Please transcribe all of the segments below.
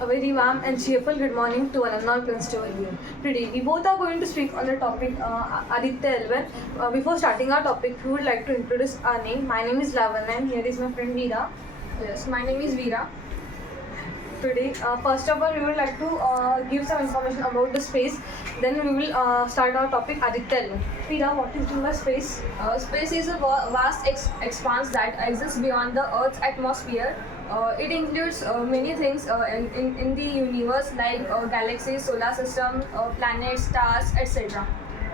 A very warm and cheerful good morning to one and all constable here. Today, we both are going to speak on the topic Aditya Elvan. Before starting our topic, we would like to introduce our name. My name is Lavanya and here is my friend Veera. Yes, my name is Veera. Today, first of all, we would like to give some information about the space. Then we will start our topic Aditya Elvan. Veera, what is the space? Space is a vast expanse that exists beyond the Earth's atmosphere. It includes many things in the universe like galaxies, solar system, planets, stars, etc.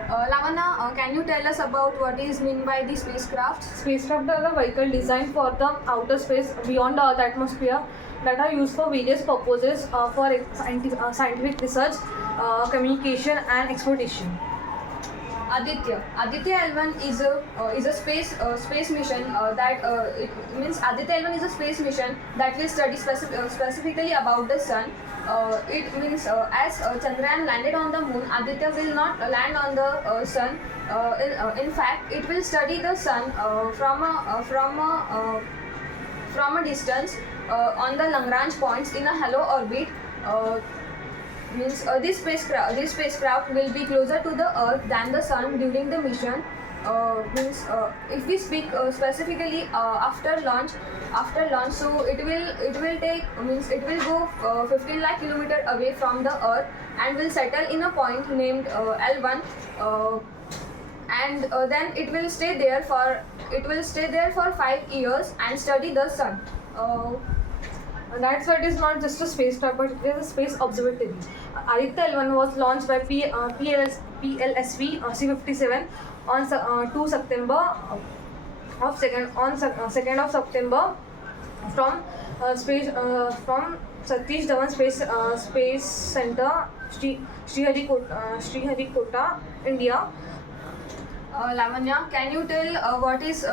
Lavanya, can you tell us about what is meant by the spacecraft? Spacecraft are the vehicle designed for the outer space beyond the Earth atmosphere that are used for various purposes for scientific research, communication, and exploration. Aditya L1 is a space mission that it means Aditya L1 is a space mission that will study specifically about the sun. It means as Chandrayaan landed on the moon, Aditya will not land on the sun. In fact, it will study the sun from a distance on the Lagrange points in a hollow orbit. This spacecraft will be closer to the Earth than the Sun during the mission. If we speak specifically after launch, so it will go 15 lakh kilometer away from the Earth and will settle in a point named L1. And then it will stay there for 5 years and study the sun. And that's why it is not just a spacecraft, but it is a space observatory. Aditya L1 was launched by PLSV C57 on 2 September of 2nd of September from from Satish Dhawan Space Center, Sriharikota, India. Lavanya, can you tell what is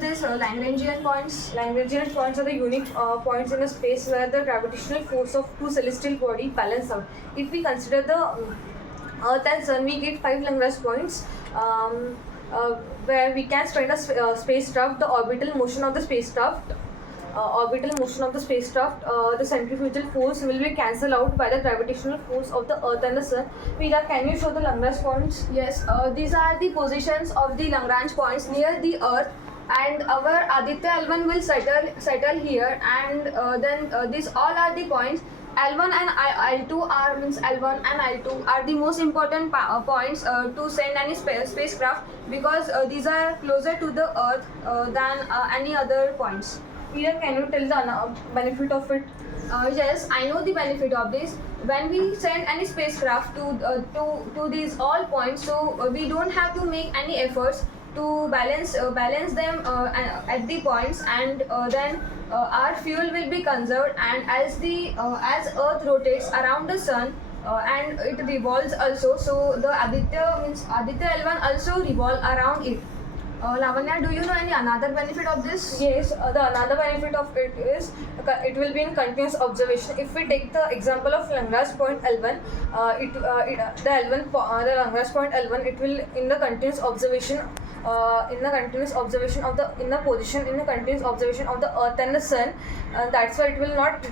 this Lagrangian points? Lagrangian points are the unique points in a space where the gravitational force of two celestial bodies balance out. If we consider the Earth and Sun, we get 5 Lagrange points where we can spend a spacecraft. The orbital motion of the spacecraft, the centrifugal force will be cancelled out by the gravitational force of the Earth and the Sun. Veera, can you show the Lagrange points? Yes, these are the positions of the Lagrange points near the Earth, and our Aditya L1 will settle here, and then these all are the points. L1 and L2 are L1 and L2 are the most important points to send any spacecraft because these are closer to the Earth than any other points. Veera, can you tell the benefit of it? Yes, I know the benefit of this. When we send any spacecraft to these all points, so we don't have to make any efforts to balance them at the points, and then our fuel will be conserved. And as Earth rotates around the sun. And it revolves also, so the Aditya L1 also revolve around it. Lavanya, do you know any another benefit of this? Yes, the another benefit of it is it will be in continuous observation. If we take the example of Lagrange point L1, the Lagrange point L1, it will in the continuous observation of the Earth and the Sun. That's why it will not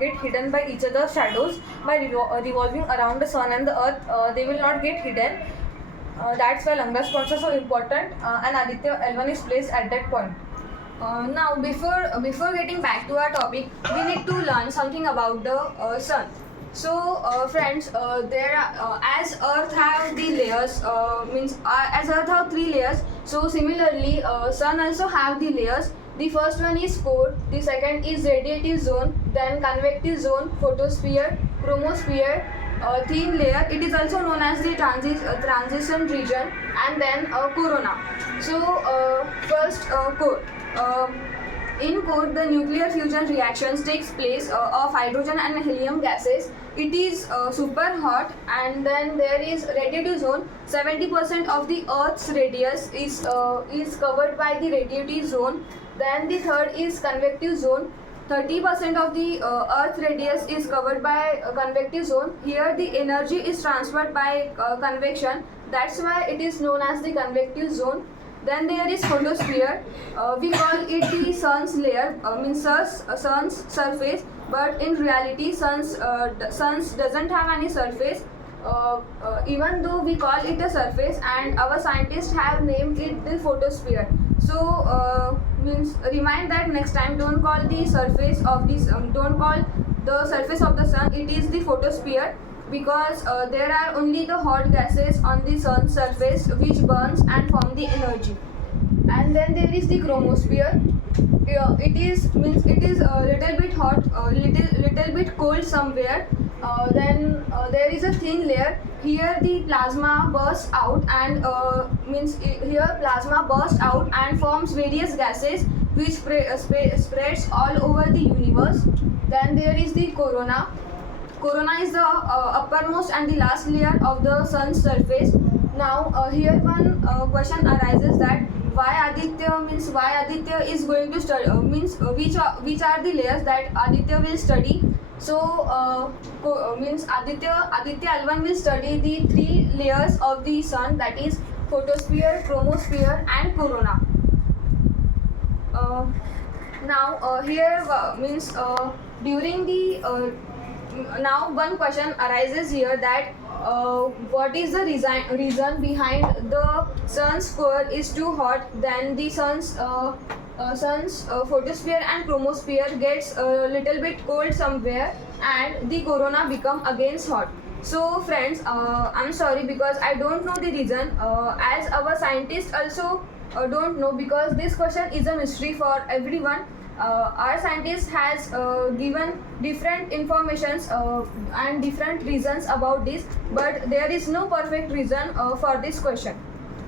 get hidden by each other's shadows. By revolving around the Sun and the Earth, they will not get hidden. That's why Lagrange points are so important, and Aditya L1 is placed at that point. Now, before getting back to our topic, we need to learn something about the sun. So, friends, there are, as Earth have the layers, as Earth have 3 layers. So, similarly, sun also have the layers. The first one is core, the second is radiative zone, then convective zone, photosphere, chromosphere, thin layer. It is also known as the transition region, and then corona. So first core. In core, the nuclear fusion reactions takes place of hydrogen and helium gases. It is super hot, and then there is radiative zone. 70% of the Earth's radius is covered by the radiative zone. Then the third is convective zone. 30% of the Earth radius is covered by convective zone. Here the energy is transferred by convection. That's why it is known as the convective zone. Then there is photosphere. We call it the sun's layer, sun's surface. but in reality, suns doesn't have any surface. Even though we call it a surface, and our scientists have named it the photosphere. So means remind that next time, don't call the surface of this, don't call the surface of the sun. It is the photosphere, because there are only the hot gases on the sun's surface which burns and form the energy. And then there is the chromosphere. It is means it is a little bit hot, little bit cold somewhere. Then there is a thin layer. Here the plasma bursts out, and here plasma bursts out and forms various gases which spreads all over the universe. Then there is the corona. Corona is the uppermost and the last layer of the sun's surface. Now here one question arises, that why Aditya is going to study, which are the layers that Aditya will study. So Aditya L1 will study the three layers of the sun, that is photosphere, chromosphere and corona. Now here during the now one question arises here, that what is the reason behind the sun's core is too hot, then the sun's photosphere and chromosphere gets a little bit cold somewhere, and the corona become again hot. So friends, I'm sorry because I don't know the reason, as our scientists also don't know, because this question is a mystery for everyone. Our scientist has given different informations and different reasons about this, but there is no perfect reason for this question.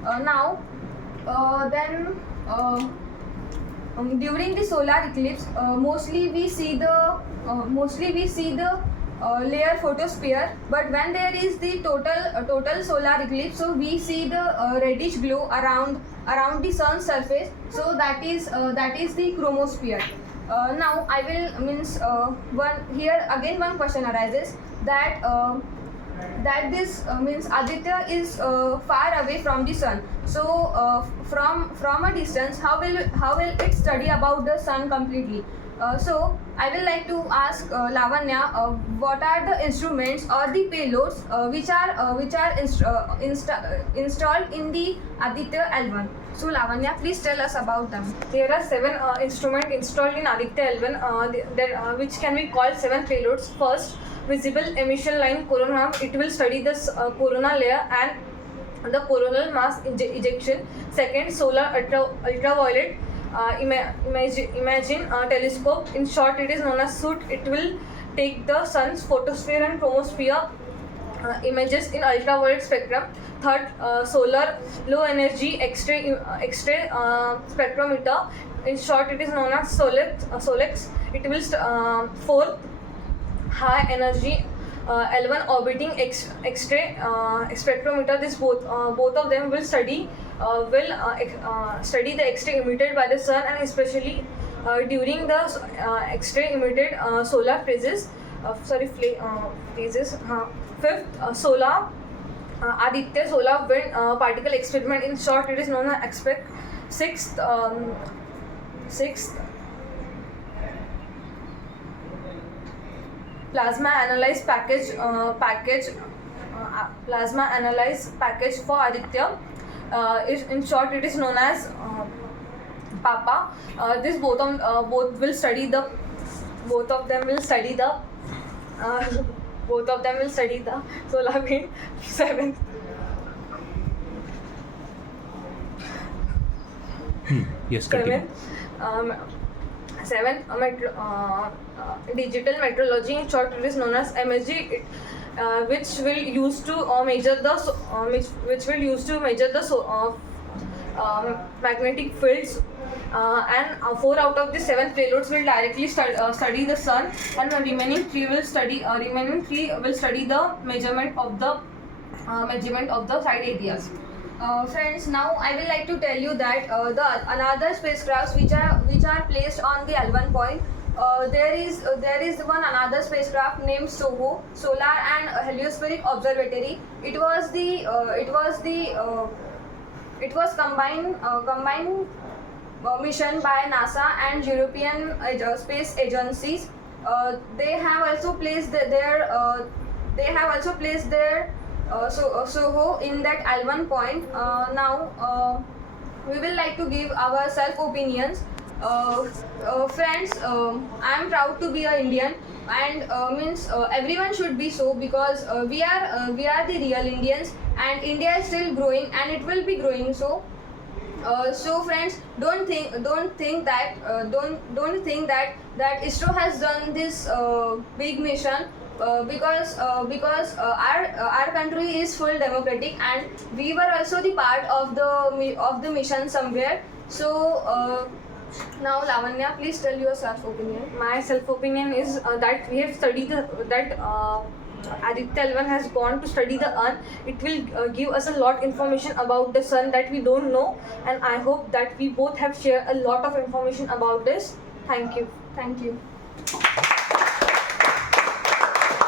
Now then during the solar eclipse, mostly we see the layer photosphere, but when there is the total solar eclipse, so we see the reddish glow around the sun's surface. So that is the chromosphere. Now I will one question arises, that this means Aditya is far away from the sun. So from a distance, how will it study about the sun completely? So I will like to ask Lavanya, what are the instruments or the payloads which are installed in the Aditya L1? So Lavanya, please tell us about them. There are 7 instruments installed in Aditya L1, which can be called 7 payloads. First, visible emission line corona. It will study this corona layer and the coronal mass ejection. Second, solar ultraviolet imaging telescope. In short, it is known as SOOT. It will take the sun's photosphere and chromosphere images in ultraviolet spectrum. Third, solar low energy X-ray spectrometer. In short, it is known as SOLEX. It will fourth, high energy L1 orbiting X-ray spectrometer. This both of them will study the X-ray emitted by the sun, and especially during the X-ray emitted solar phases. Phases. Fifth, solar Aditya solar wind particle experiment. In short, it is known as EXPEC. Sixth, plasma analyze package for Aditya. In short, it is known as PAPA. This both of them will study the solar wind. Seventh. Yes, continue. Seventh, digital metrology. In short, it is known as MSG, which will use to measure the magnetic fields. And 4 out of the 7 payloads will directly study the sun, and the remaining 3 will study the measurement of the side areas. Friends, now I will like to tell you that the another spacecrafts which are placed on the L1 point. There is another spacecraft named SOHO, Solar and Heliospheric Observatory. It was combined mission by NASA and European space agencies. they have also placed their Soho in that L1 point. Now we will like to give our self opinions. Friends, I am proud to be an Indian, and means everyone should be so, because we are the real Indians, and India is still growing and it will be growing. So friends, don't think that ISRO has done this big mission, because our country is full democratic, and we were also the part of the mission somewhere. So now Lavanya, please tell your self opinion. My self opinion is that we have studied that Aditya L1 has gone to study the Earth. It will give us a lot information about the sun that we don't know, and I hope that we both have shared a lot of information about this. Thank you. Thank you.